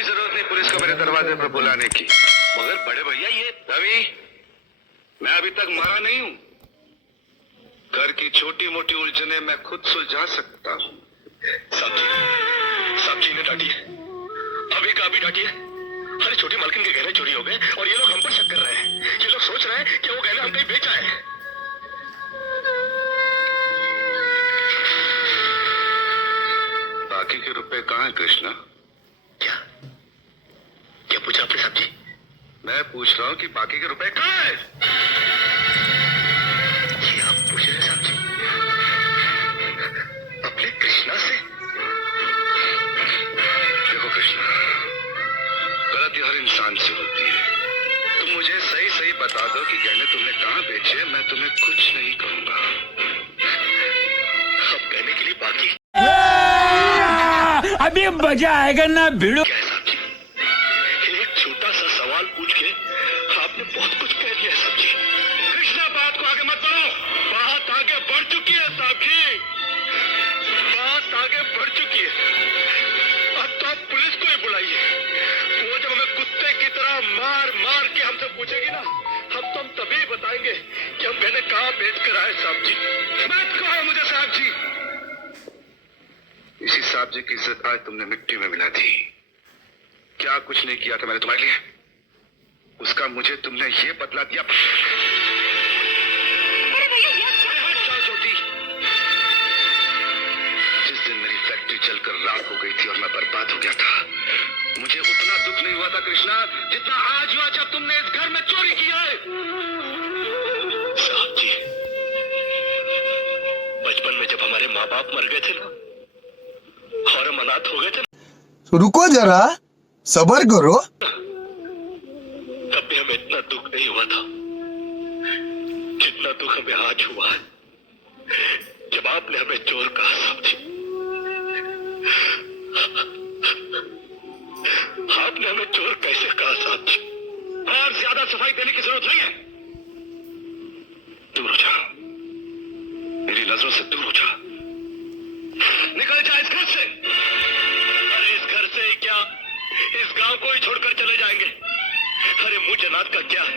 कोई जरूरत नहीं पुलिस को मेरे दरवाजे पर बुलाने की। मगर बड़े भैया ये रवि, मैं अभी तक मरा नहीं हूँ। घर की छोटी मोटी उलझने मैं खुद सुलझा सकता हूँ। साहब जी ने डांटी है, अभी का अभी डांटी है। अरे छोटी मालकिन के गहने चोरी हो गए और ये लोग हम पर शक कर रहे हैं। ये लोग सोच रहे हैं कि वो गहने हम कहीं बेच आए हैं। बाकी के रुपए कहाँ हैं कृष्णा? क्या क्या पूछा आपने साहब जी? मैं पूछ रहा हूँ कि बाकी के रुपए कहाँ हैं? ये आप पूछ रहे हैं साहब जी अपने कृष्णा से? देखो कृष्णा, गलती हर इंसान से होती है। तुम मुझे सही सही बता दो कि गहने तुमने कहाँ बेचे, मैं तुम्हें कुछ नहीं कहूंगा। अब गहने के लिए बाकी अभी मजा आएगा ना भिड़ो। क्या है साहब जी? एक छोटा सा सवाल पूछ के आपने बहुत कुछ कह दिया है साहब जी। कृष्णा, बात को आगे मत बढ़ो। बात आगे बढ़ चुकी है साहब जी, बात आगे बढ़ चुकी है। अब तो आप पुलिस को ही बुलाइए। वो जब हमें कुत्ते की तरह मार मार के हमसे पूछेगी ना, हम तभी बताएंगे कि हम गहने कहाँ बेच कर आए साहब जी। मत कहो मुझे साहब जी। इसी साहब जी की इज्जत आज तुमने मिट्टी में मिला दी। क्या कुछ नहीं किया था मैंने तुम्हारे लिए, उसका मुझे तुमने ये बदला दिया। जिस दिन मेरी फैक्ट्री चलकर राख हो गई थी और मैं बर्बाद हो गया था, मुझे उतना दुख नहीं हुआ था कृष्णा जितना आज हुआ जब तुमने इस घर में चोरी की है। साहब जी, बचपन में जब हमारे माँ बाप मर गए थे ना और हम अनाथ हो गए थे, तो रुको जरा, सब्र करो। तब भी हमें इतना दुख नहीं हुआ था जितना दुख हमें आज हुआ है जब आपने हमें चोर कहा साहब जी। आपने हमें चोर कैसे कहा साहब जी? और ज्यादा सफाई देने की जरूरत नहीं है। दूर हो जा, मेरी नजरों से दूर हो जा। निकल जा इस घर से। अरे इस घर से क्या, इस गांव को ही छोड़कर चले जाएंगे। अरे मुंह जनात का क्या है,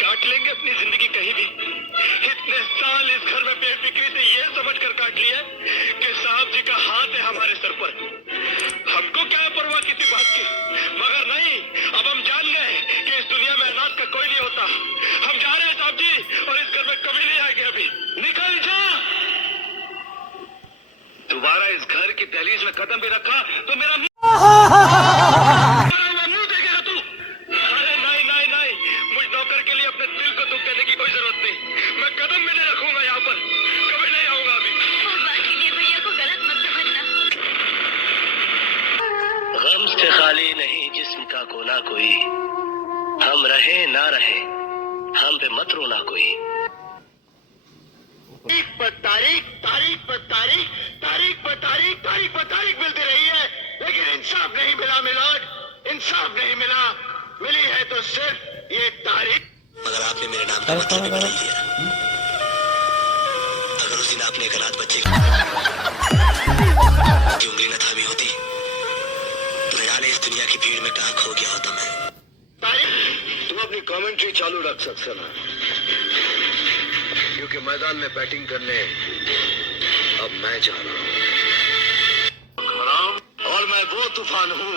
काट लेंगे अपनी जिंदगी कहीं भी। इतने साल इस घर में बेफिक्री से ये समझकर काट लिया कि साहब जी का हाथ है हमारे सर पर। हमको क्या है परवाह किसी बात की, मगर नहीं, अब हम जान गए कि इस दुनिया में अनाथ का कोई नहीं होता। हम जा रहे हैं साहब जी और इस घर में कभी नहीं आएंगे। अभी निकल जा। दोबारा इस घर की दहलीज में कदम भी रखा तो मेरा मुंह देखेगा तू। अरे नहीं नहीं नहीं, मुझ नौकर के लिए अपने दिल को दुख देने की कोई जरूरत नहीं। मैं कदम भी नहीं रखूंगा यहाँ पर, कभी नहीं आऊंगा अभी। ये भैया को गलत मत समझना। गम से खाली नहीं जिस्म का कोना कोई, हम रहे ना रहे हम पे मत रोना कोई। तारीख पर तारीख, तारीख पर तारीख, तारीख पर तारीख, तारीख पर तारीख मिलती रही है, लेकिन इंसाफ नहीं मिला मिलोड, इंसाफ नहीं मिला। मिली है तो सिर्फ ये तारीख। मगर आपने मेरे नाम का मतलब भी बदल दिया। अगर उस दिन आपने एक अनाथ बच्चे की उंगली न थामी होती तो न जाने इस दुनिया की भीड़ में कहाँ खो गया होता मैं। तारीख, तुम अपनी कमेंट्री चालू रख सकते ना, क्योंकि मैदान में बैटिंग करने अब मैं जा रहा हूँ। और मैं वो तूफान हूँ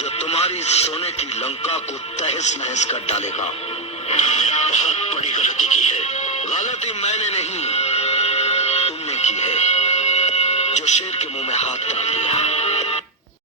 जो तुम्हारी सोने की लंका को तहस नहस कर डालेगा। बहुत बड़ी गलती की है। गलती मैंने नहीं, तुमने की है, जो शेर के मुंह में हाथ डाल दिया।